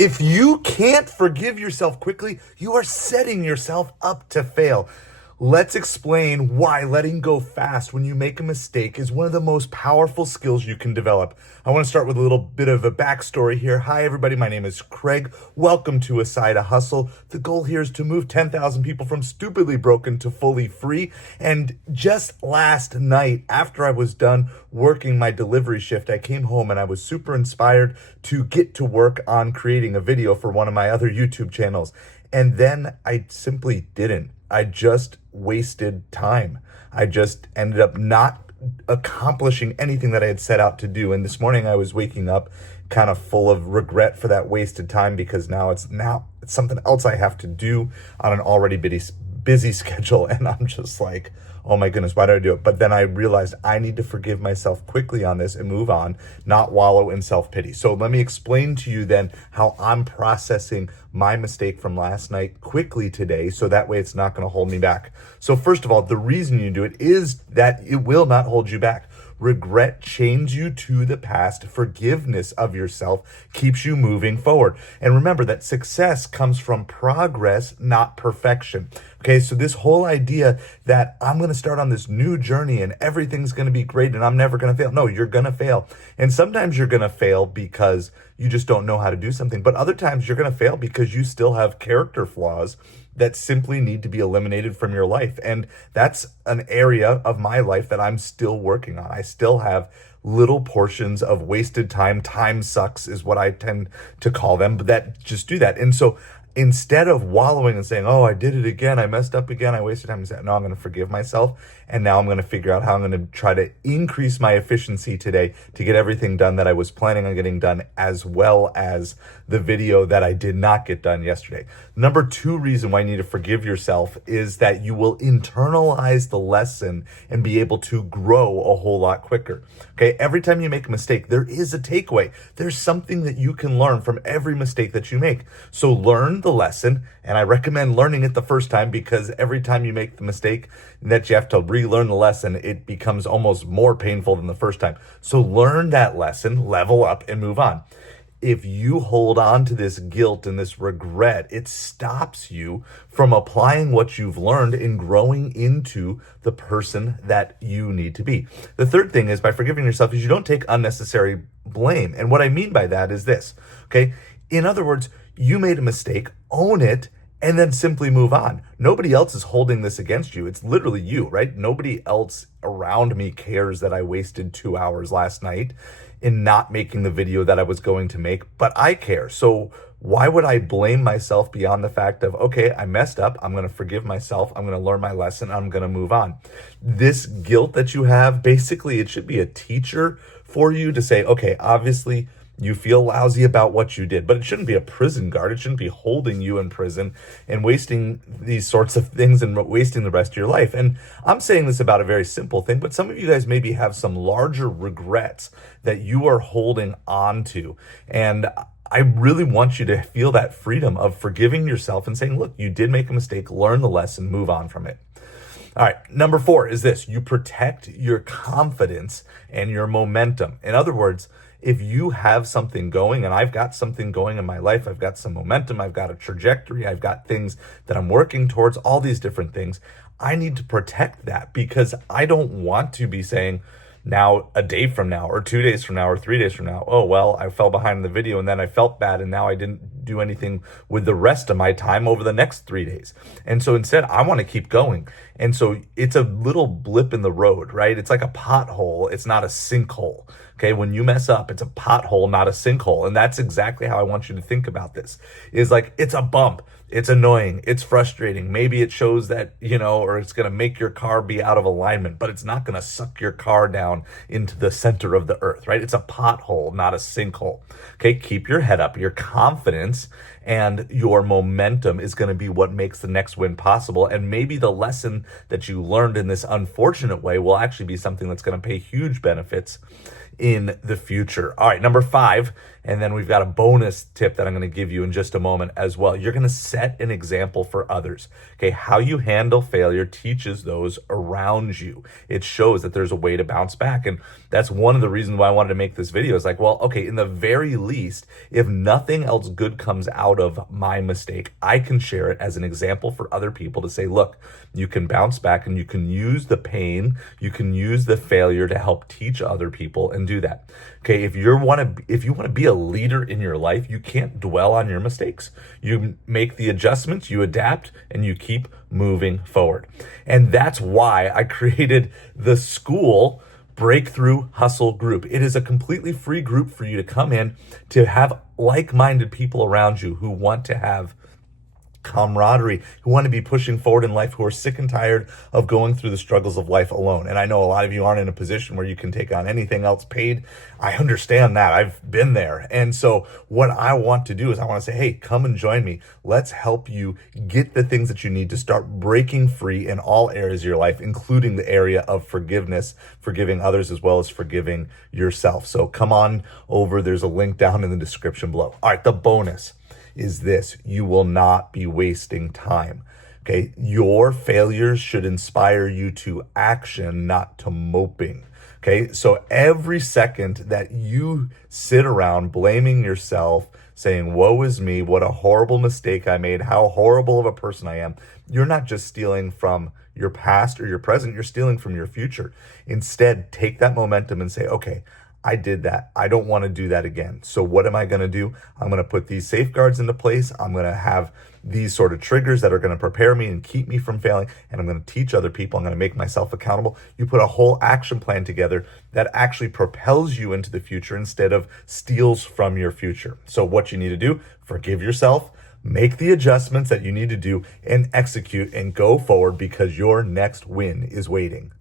If you can't forgive yourself quickly, you are setting yourself up to fail. Let's explain why letting go fast when you make a mistake is one of the most powerful skills you can develop. I want to start with a little bit of a backstory here. Hi, everybody. My name is Craig. Welcome to A Side of Hustle. The goal here is to move 10,000 people from stupidly broken to fully free. And just last night, after I was done working my delivery shift, I came home and I was super inspired to get to work on creating a video for one of my other YouTube channels. And then I simply didn't. I just wasted time. I just ended up not accomplishing anything that I had set out to do. And this morning I was waking up kind of full of regret for that wasted time because now it's something else I have to do on an already busy schedule. And I'm just like, oh my goodness, why did I do it? But then I realized I need to forgive myself quickly on this and move on, not wallow in self-pity. So let me explain to you then how I'm processing my mistake from last night quickly today, so that way it's not going to hold me back. So first of all, the reason you do it is that it will not hold you back. Regret chains you to the past. Forgiveness of yourself keeps you moving forward. And remember that success comes from progress, not perfection. Okay, so this whole idea that I'm going to start on this new journey and everything's going to be great and I'm never going to fail. No, you're going to fail. And sometimes you're going to fail because you just don't know how to do something. But other times you're going to fail because you still have character flaws that simply need to be eliminated from your life. And that's an area of my life that I'm still working on. I still have little portions of wasted time. Time sucks is what I tend to call them, but that just do that. And so instead of wallowing and saying, oh, I did it again, I messed up again, I wasted time, no, I'm going to forgive myself. And now I'm going to figure out how I'm going to try to increase my efficiency today to get everything done that I was planning on getting done, as well as the video that I did not get done yesterday. Number two reason why you need to forgive yourself is that you will internalize the lesson and be able to grow a whole lot quicker. Okay, every time you make a mistake, there is a takeaway. There's something that you can learn from every mistake that you make. So learn the lesson, and I recommend learning it the first time, because every time you make the mistake that you have to relearn the lesson, it becomes almost more painful than the first time. So learn that lesson, level up, and move on. If you hold on to this guilt and this regret, it stops you from applying what you've learned and growing into the person that you need to be. The third thing is, by forgiving yourself, is you don't take unnecessary blame. And what I mean by that is this, okay? In other words, you made a mistake, own it, and then simply move on. Nobody else is holding this against you. It's literally you, right? Nobody else around me cares that I wasted 2 hours last night in not making the video that I was going to make, but I care. So why would I blame myself beyond the fact of, okay, I messed up, I'm going to forgive myself, I'm going to learn my lesson, I'm going to move on. This guilt that you have, basically, it should be a teacher for you to say, okay, obviously, you feel lousy about what you did, but it shouldn't be a prison guard. It shouldn't be holding you in prison and wasting these sorts of things and wasting the rest of your life. And I'm saying this about a very simple thing, but some of you guys maybe have some larger regrets that you are holding on to. And I really want you to feel that freedom of forgiving yourself and saying, look, you did make a mistake, learn the lesson, move on from it. All right, number 4 is this: you protect your confidence and your momentum. In other words, if you have something going, and I've got something going in my life, I've got some momentum, I've got a trajectory, I've got things that I'm working towards, all these different things, I need to protect that, because I don't want to be saying now a day from now or 2 days from now or 3 days from now, oh, well, I fell behind in the video and then I felt bad and now I didn't do anything with the rest of my time over the next 3 days. And so instead, I want to keep going. And so it's a little blip in the road, right? It's like a pothole. It's not a sinkhole. Okay, when you mess up, it's a pothole, not a sinkhole. And that's exactly how I want you to think about this. Is like, it's a bump. It's annoying. It's frustrating. Maybe it shows that, or it's going to make your car be out of alignment, but it's not going to suck your car down into the center of the earth, right? It's a pothole, not a sinkhole. Okay, keep your head up. Your confidence and your momentum is going to be what makes the next win possible. And maybe the lesson that you learned in this unfortunate way will actually be something that's going to pay huge benefits in the future. All right, number 5, and then we've got a bonus tip that I'm going to give you in just a moment as well. You're going to set an example for others. Okay, how you handle failure teaches those around you. It shows that there's a way to bounce back. And that's one of the reasons why I wanted to make this video. Is like, well, okay, in the very least, if nothing else good comes out of my mistake, I can share it as an example for other people to say, look, you can bounce back and you can use the pain, you can use the failure to help teach other people and do that. Okay, if you want to be a leader in your life, you can't dwell on your mistakes. You make the adjustments, you adapt, and you keep moving forward. And that's why I created the school Breakthrough Hustle group. It is a completely free group for you to come in to have like-minded people around you who want to have camaraderie, who want to be pushing forward in life, who are sick and tired of going through the struggles of life alone. And I know a lot of you aren't in a position where you can take on anything else paid. I understand that. I've been there. And so what I want to do is I want to say, hey, come and join me. Let's help you get the things that you need to start breaking free in all areas of your life, including the area of forgiveness, forgiving others as well as forgiving yourself. So come on over. There's a link down in the description below. All right, the bonus is this: you will not be wasting time. Okay, your failures should inspire you to action, not to moping. Okay, so every second that you sit around blaming yourself, saying, woe is me, what a horrible mistake I made, how horrible of a person I am, you're not just stealing from your past or your present, you're stealing from your future. Instead, take that momentum and say, okay, I did that. I don't want to do that again. So what am I going to do? I'm going to put these safeguards into place. I'm going to have these sort of triggers that are going to prepare me and keep me from failing. And I'm going to teach other people. I'm going to make myself accountable. You put a whole action plan together that actually propels you into the future instead of steals from your future. So what you need to do, forgive yourself, make the adjustments that you need to do, and execute and go forward, because your next win is waiting.